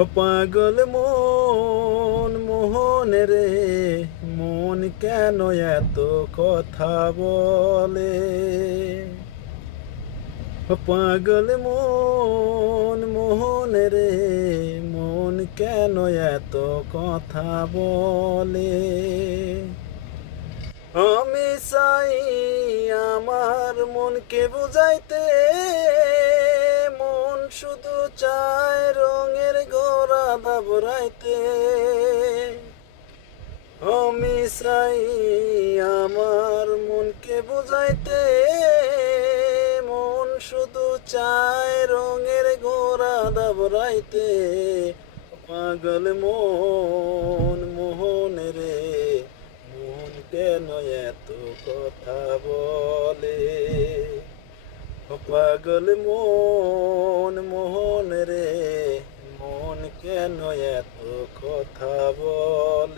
পাগল মন মোহন রে, মন কেন এত কথা বলে? পাগল মন মোহন রে, মন কেন এত কথা বলে? আমি চাই আমার মনকে বুঝাইতে, মন শুধু চায় রঙের গোরা দাবড়াইতে। আমি চাই আমার মনকে বুঝাইতে, মন শুধু চায় রঙের গোরা দাবড়াইতে। পাগল মন মোহন রে, মন কেন এত কথা বলে? পাগল মন মোহন রে, মন কেন এত কথা বলে?